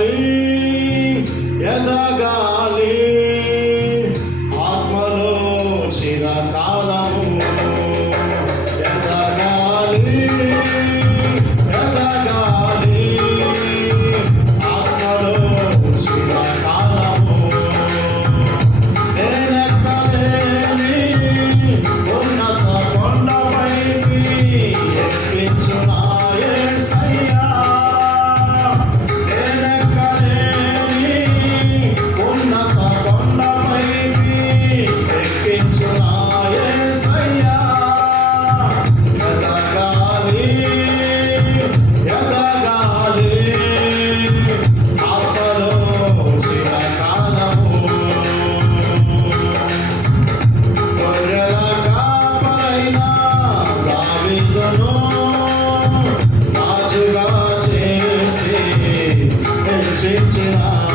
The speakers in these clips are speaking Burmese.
Yadagale, Yadagale. Sit till I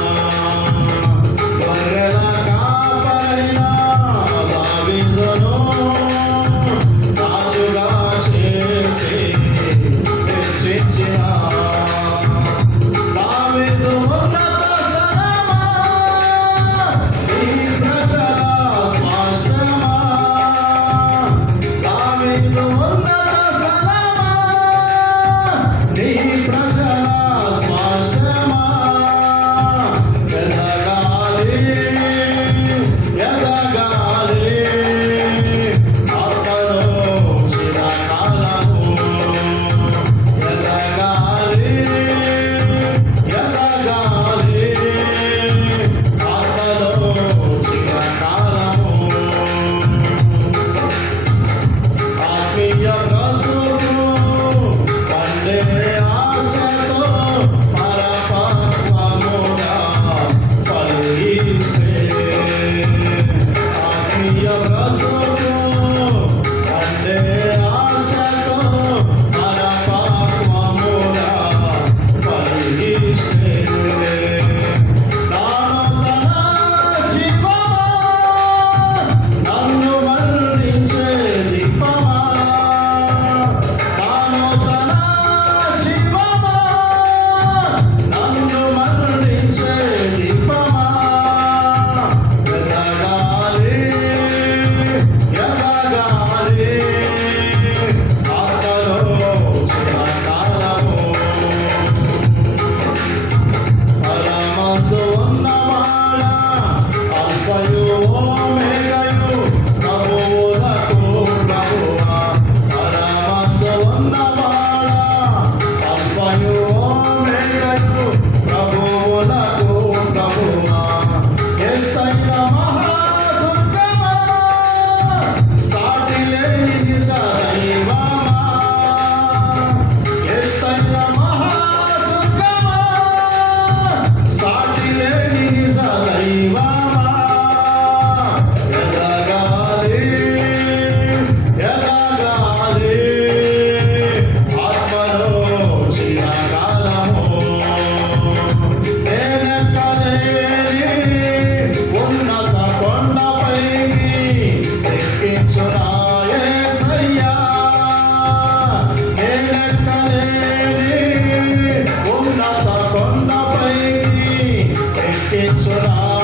के चुरा